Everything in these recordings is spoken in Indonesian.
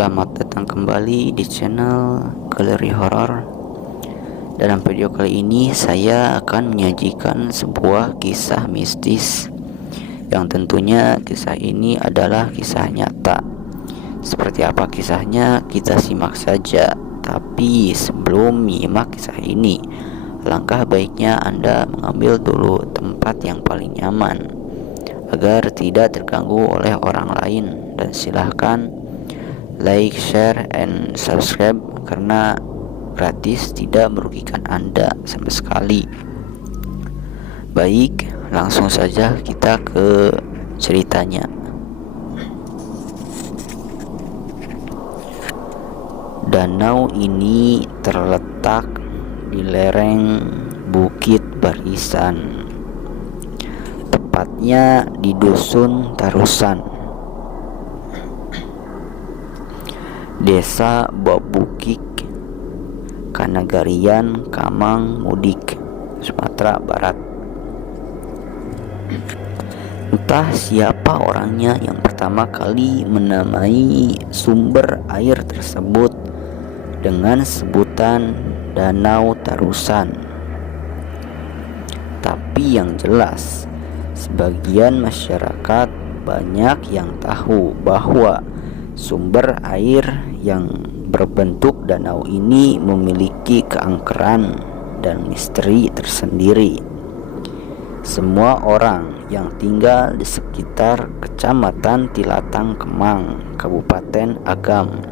Selamat datang kembali di channel Galeri Horor. Dalam video kali ini saya akan menyajikan sebuah kisah mistis yang tentunya kisah ini adalah kisah nyata. Seperti apa kisahnya kita simak saja. Tapi sebelum menyimak kisah ini, alangkah baiknya Anda mengambil dulu tempat yang paling nyaman agar tidak terganggu oleh orang lain, dan silahkan like, share, and subscribe karena gratis, tidak merugikan Anda sama sekali. Baik, langsung saja kita ke ceritanya. Danau ini terletak di lereng Bukit Barisan, tepatnya di Dusun Tarusan, Desa Babukik, Kanagarian, Kamang Mudik, Sumatera Barat. Entah siapa orangnya yang pertama kali menamai sumber air tersebut dengan sebutan Danau Tarusan. Tapi yang jelas, sebagian masyarakat banyak yang tahu bahwa sumber air yang berbentuk danau ini memiliki keangkeran dan misteri tersendiri. Semua orang yang tinggal di sekitar Kecamatan Tilatang Kemang, Kabupaten Agam,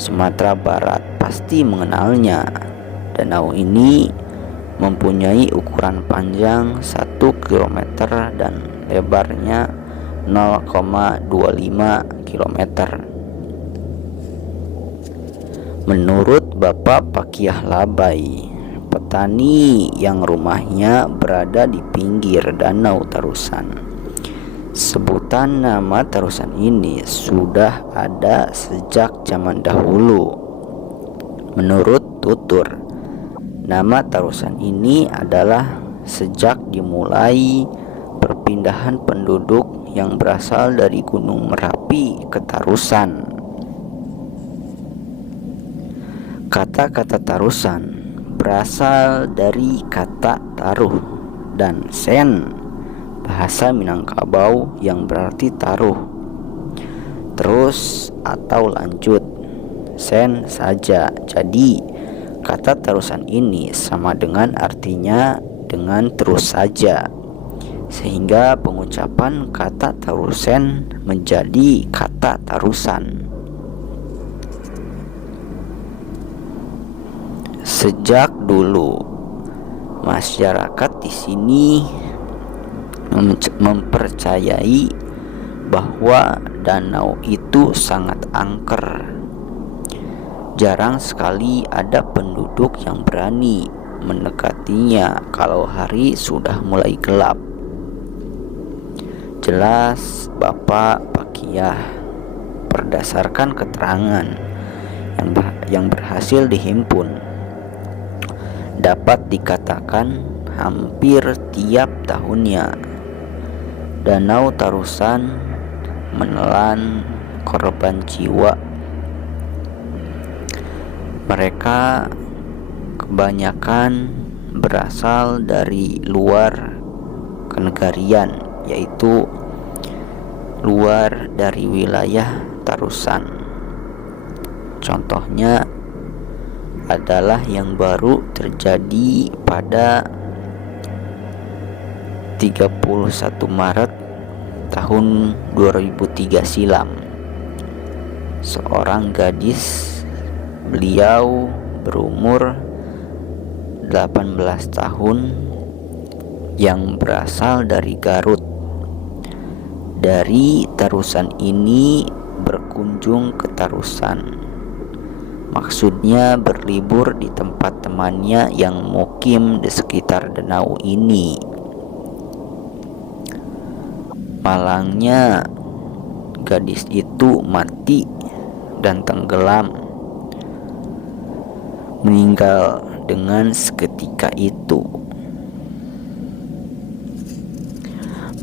Sumatera Barat pasti mengenalnya. Danau ini mempunyai ukuran panjang 1 km dan lebarnya 0,25 km. Menurut Bapak Pakiah Labai, petani yang rumahnya berada di pinggir Danau Tarusan, sebutan nama Tarusan ini sudah ada sejak zaman dahulu. Menurut tutur, nama Tarusan ini adalah sejak dimulai perpindahan penduduk yang berasal dari Gunung Merapi ke Tarusan. Kata-kata Tarusan berasal dari kata taruh dan sen, bahasa Minangkabau yang berarti taruh, terus atau lanjut, sen saja. Jadi kata Tarusan ini sama dengan artinya dengan terus saja, sehingga pengucapan kata Tarusen menjadi kata Tarusan. Sejak dulu, masyarakat di sini mempercayai bahwa danau itu sangat angker. Jarang sekali ada penduduk yang berani mendekatinya kalau hari sudah mulai gelap. Jelas Bapak Pakiah, berdasarkan keterangan yang berhasil dihimpun, dapat dikatakan hampir tiap tahunnya Danau Tarusan menelan korban jiwa. Mereka kebanyakan berasal dari luar kenegarian, yaitu luar dari wilayah Tarusan. Contohnya adalah yang baru terjadi pada 31 Maret tahun 2003 silam. Seorang gadis, beliau berumur 18 tahun, yang berasal dari Garut, dari Tarusan ini berkunjung ke Tarusan. Maksudnya berlibur di tempat temannya yang mukim di sekitar danau ini. Malangnya, gadis itu mati dan tenggelam, meninggal dengan seketika itu.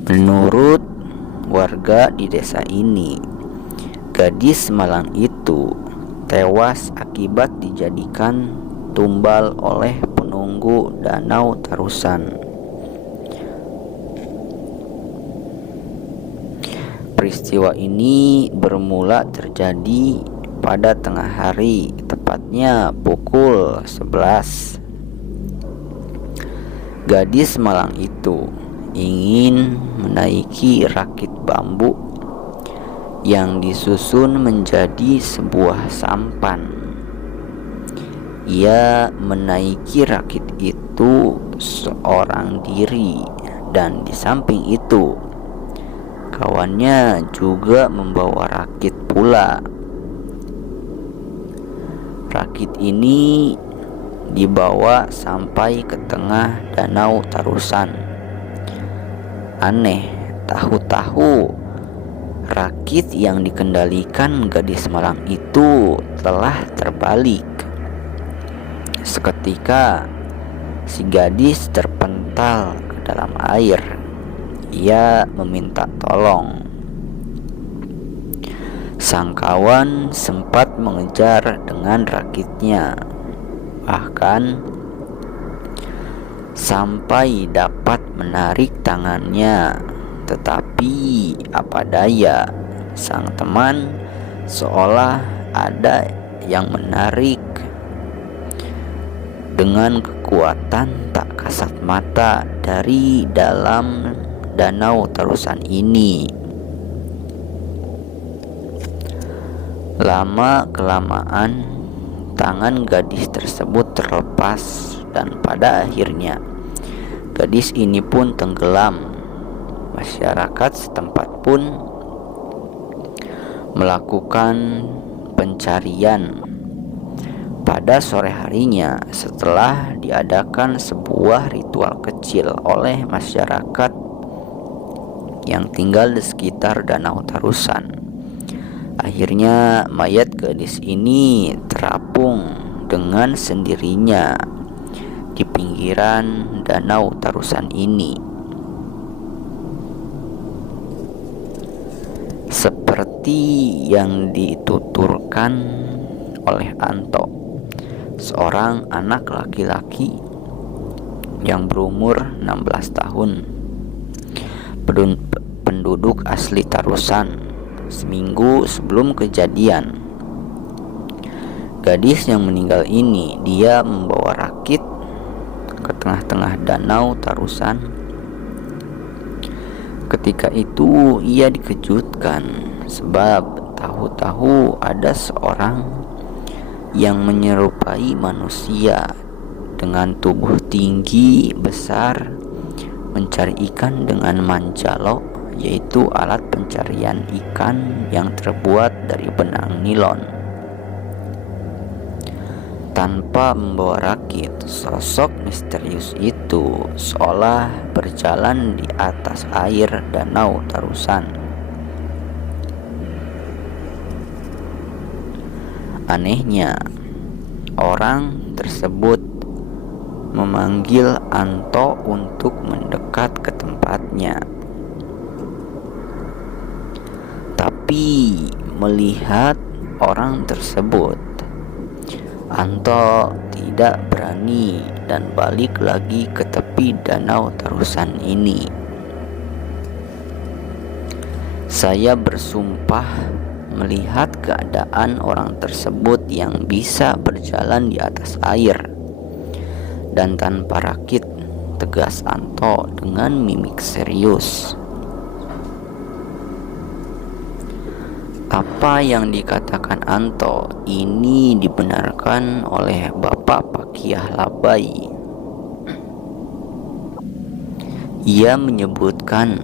Menurut warga di desa ini, Gadis malang itu tewas akibat dijadikan tumbal oleh penunggu Danau Tarusan. Peristiwa ini bermula terjadi pada tengah hari, tepatnya pukul 11. Gadis malang itu ingin menaiki rakit bambu yang disusun menjadi sebuah sampan. Ia menaiki rakit itu seorang diri, dan di samping itu kawannya juga membawa rakit pula. Rakit ini dibawa sampai ke tengah Danau Tarusan. Aneh, tahu-tahu rakit yang dikendalikan gadis malang itu telah terbalik. Seketika si gadis terpental ke dalam air. Ia meminta tolong. Sang kawan sempat mengejar dengan rakitnya, bahkan sampai dapat menarik tangannya. Tetapi apa daya, sang teman seolah ada yang menarik dengan kekuatan tak kasat mata dari dalam Danau Tarusan ini. Lama-kelamaan tangan gadis tersebut terlepas, dan pada akhirnya gadis ini pun tenggelam. Masyarakat setempat pun melakukan pencarian. Pada sore harinya, setelah diadakan sebuah ritual kecil oleh masyarakat yang tinggal di sekitar Danau Tarusan, akhirnya mayat gadis ini terapung dengan sendirinya di pinggiran Danau Tarusan ini. Seperti yang dituturkan oleh Anto, seorang anak laki-laki yang berumur 16 tahun, penduduk asli Tarusan. Seminggu sebelum kejadian, gadis yang meninggal ini, dia membawa rakit ke tengah-tengah Danau Tarusan. Ketika itu ia dikejutkan sebab tahu-tahu ada seorang yang menyerupai manusia dengan tubuh tinggi besar mencari ikan dengan manjalo, yaitu alat pencarian ikan yang terbuat dari benang nilon. Tanpa membawa rakit, sosok misterius itu seolah berjalan di atas air Danau Tarusan. Anehnya, orang tersebut memanggil Anto untuk mendekat ke tempatnya. Tapi melihat orang tersebut, Anto tidak berani dan balik lagi ke tepi Danau Tarusan ini. Saya bersumpah melihat keadaan orang tersebut yang bisa berjalan di atas air dan tanpa rakit, tegas Anto dengan mimik serius. Apa yang dikatakan Anto ini dibenarkan oleh Bapak Pakiah Labai. Ia menyebutkan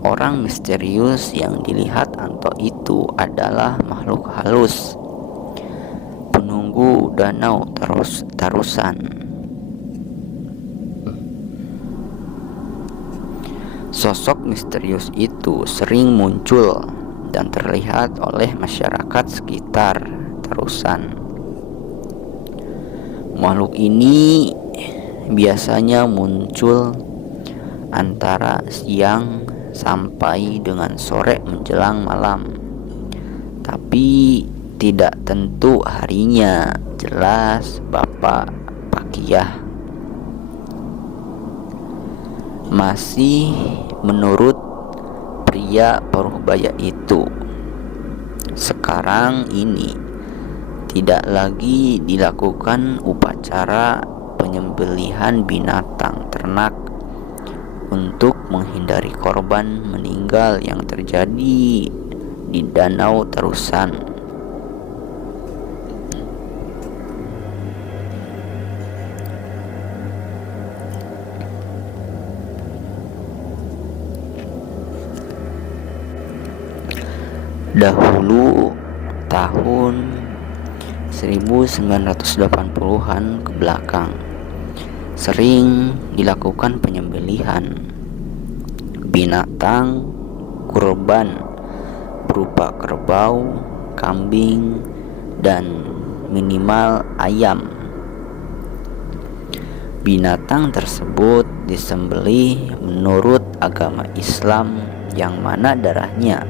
orang misterius yang dilihat Anto itu adalah makhluk halus, penunggu Danau Tarusan. Sosok misterius itu sering muncul dan terlihat oleh masyarakat sekitar Tarusan. Makhluk ini biasanya muncul antara siang sampai dengan sore menjelang malam, tapi tidak tentu harinya, jelas Bapak Pakiyah. Masih menurut pria Parubaya itu, sekarang ini tidak lagi dilakukan upacara penyembelihan binatang ternak untuk menghindari korban meninggal yang terjadi di Danau Tarusan. Dahulu tahun 1980-an ke belakang sering dilakukan penyembelihan binatang kurban berupa kerbau, kambing, dan minimal ayam. Binatang tersebut disembelih menurut agama Islam, yang mana darahnya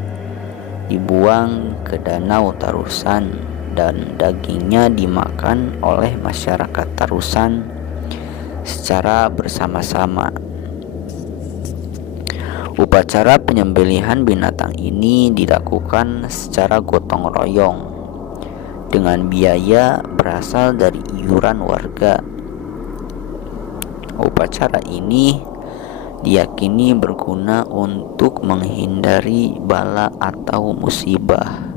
dibuang ke Danau Tarusan dan dagingnya dimakan oleh masyarakat Tarusan secara bersama-sama. Upacara penyembelihan binatang ini dilakukan secara gotong royong dengan biaya berasal dari iuran warga. Upacara ini diyakini berguna untuk menghindari bala atau musibah.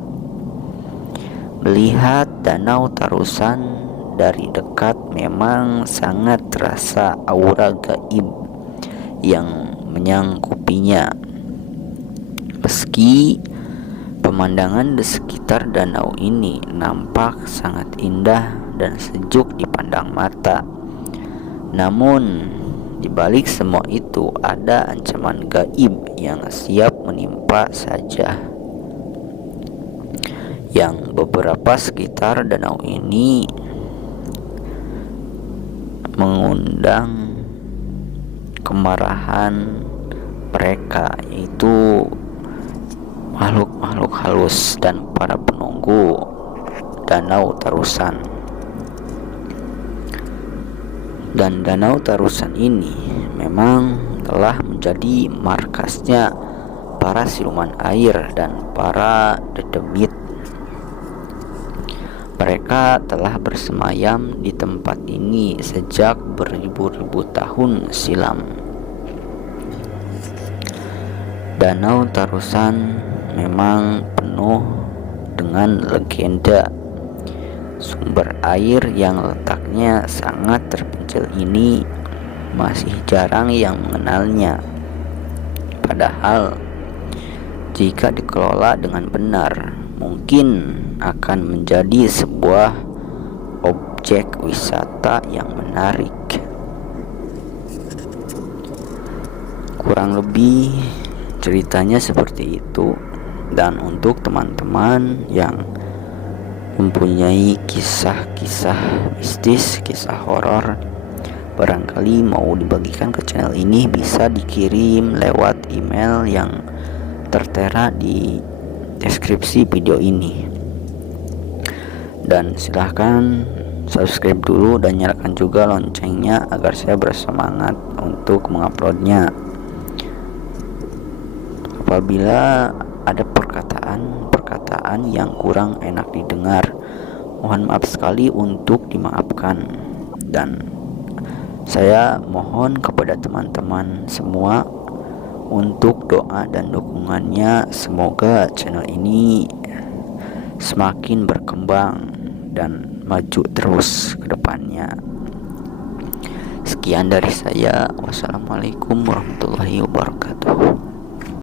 Melihat Danau Tarusan dari dekat memang sangat terasa aura gaib yang menyangkupinya. Meski pemandangan di sekitar danau ini nampak sangat indah dan sejuk dipandang mata, namun di balik semua itu ada ancaman gaib yang siap menimpa saja. Yang beberapa sekitar danau ini mengundang kemarahan mereka, yaitu makhluk-makhluk halus dan para penunggu Danau Tarusan. Dan Danau Tarusan ini memang telah menjadi markasnya para siluman air dan para dedemit. Mereka telah bersemayam di tempat ini sejak beribu-ribu tahun silam. Danau Tarusan memang penuh dengan legenda. Sumber air yang letaknya sangat terpencil ini masih jarang yang mengenalnya. Padahal jika dikelola dengan benar, mungkin akan menjadi sebuah objek wisata yang menarik. Kurang lebih ceritanya seperti itu. Dan untuk teman-teman yang mempunyai kisah-kisah mistis, kisah horor, barangkali mau dibagikan ke channel ini, bisa dikirim lewat email yang tertera di deskripsi video ini. Dan silahkan subscribe dulu dan nyalakan juga loncengnya agar saya bersemangat untuk menguploadnya. Apabila ada perkataan yang kurang enak didengar, mohon maaf sekali untuk dimaafkan. Dan saya mohon kepada teman-teman semua untuk doa dan dukungannya. Semoga channel ini semakin berkembang dan maju terus ke depannya. Sekian dari saya. Wassalamualaikum warahmatullahi wabarakatuh.